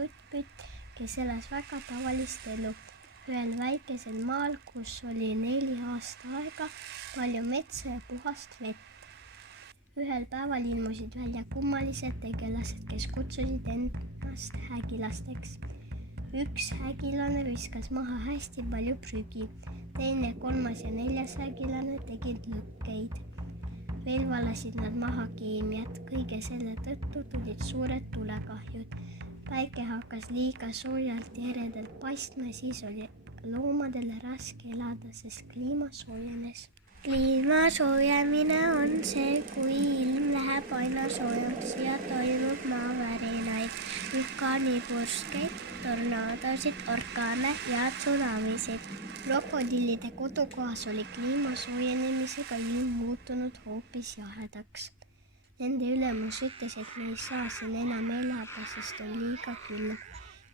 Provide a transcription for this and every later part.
tuttpütt, kes elas väga tavalist elu. Ühel väikesel maal, kus oli 4 aasta aega, palju metsa ja puhast vett. Ühel päeval ilmusid välja kummalised tegelased, kes kutsusid ennast hägilasteks. Üks hägilane viskas maha hästi palju prügi, teine, 3. ja 4. hägilane tegid lõkkeid. Veel valasid nad maha keemiat, kõige selle tõttu tulid suured tulekahjud. Päike hakkas liiga soojalt ja eredalt paistma ja siis oli loomadel raske elada, sest kliima soojenes. Kliima soojenemine on see, kui ilm läheb aina soojaks ja toimub maavärinaid, vulkaanipurskeid, tornaadosid, orkaane ja tsunamisid. Krokodillide kodukohas oli kliima soojenemisega ilm muutunud hoopis jahedaks. Nende ülemus ütles, et me ei saa siin enam elada, sest on liiga külm.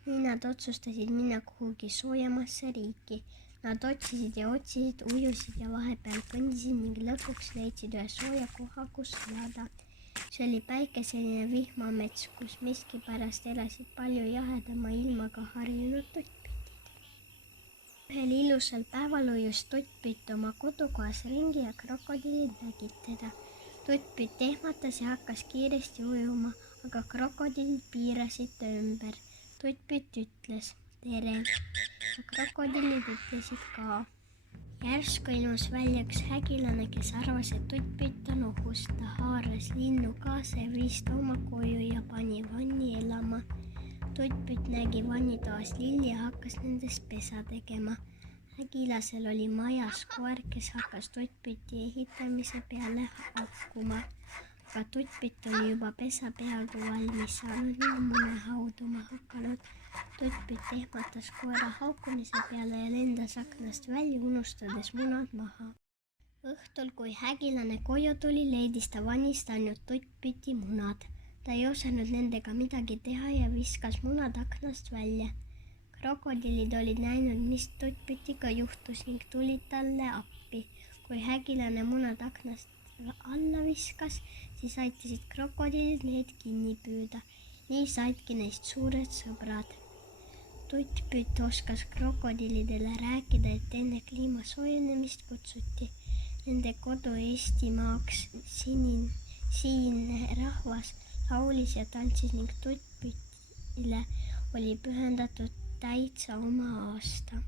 Nii nad otsustasid minna kuhugi soojemasse riiki. Nad otsisid, ujusid ja vahepeal kõndisid ning lõpuks leidsid ühe sooja koha, kus elada. See oli päikeseline vihmamets, kus miskipärast elasid palju jahedama ilmaga harjunud tuttpütid. Ühel ilusal päeval ujus tuttpütt oma kodukohas ringi ja krokodillid nägid teda. Tuttpütt ehmatas ja hakkas kiiresti ujuma, aga krokodillid piirasid ta ümber. Tuttpütt ütles tere. Krokodillid ütlesid ka. Järsku ilmus välja üks hägilane, kes arvas, et tuttpütt on ohus. Ta haaras linnu kaasa ja viis ta oma koju ja pani vanni elama. Tuttpütt nägi vannitoas lilli ja hakkas nendest pesa tegema. Hägilasel oli majas koer, kes hakkas tuttpüti ehitamise peale hakkuma. Aga tuttpütt oli juba pesa peaaegu valmis saanud ja mune hauduma hakanud. Tuttpütt ehmatas koera haukumise peale ja lendas aknast välja, unustades munad maha. Õhtul, kui hägilane koju tuli, leidis ta vannist ainult tuttpüti munad. Ta ei osanud nendega midagi teha ja viskas munad aknast välja. Krokodillid olid näinud, mis tuttpütiga juhtus ning tulid talle appi. Kui hägilane munad aknast alla viskas, siis aitasid krokodillid neid kinni püüda. Nii saidki neist suured sõbrad. Tuttpütt oskas krokodillidele rääkida, et enne kliima soojenemist kutsuti nende kodu Eestimaaks. Siin rahvas laulis ja tantsis ning tuttpütile oli pühendatud täitsa oma aasta.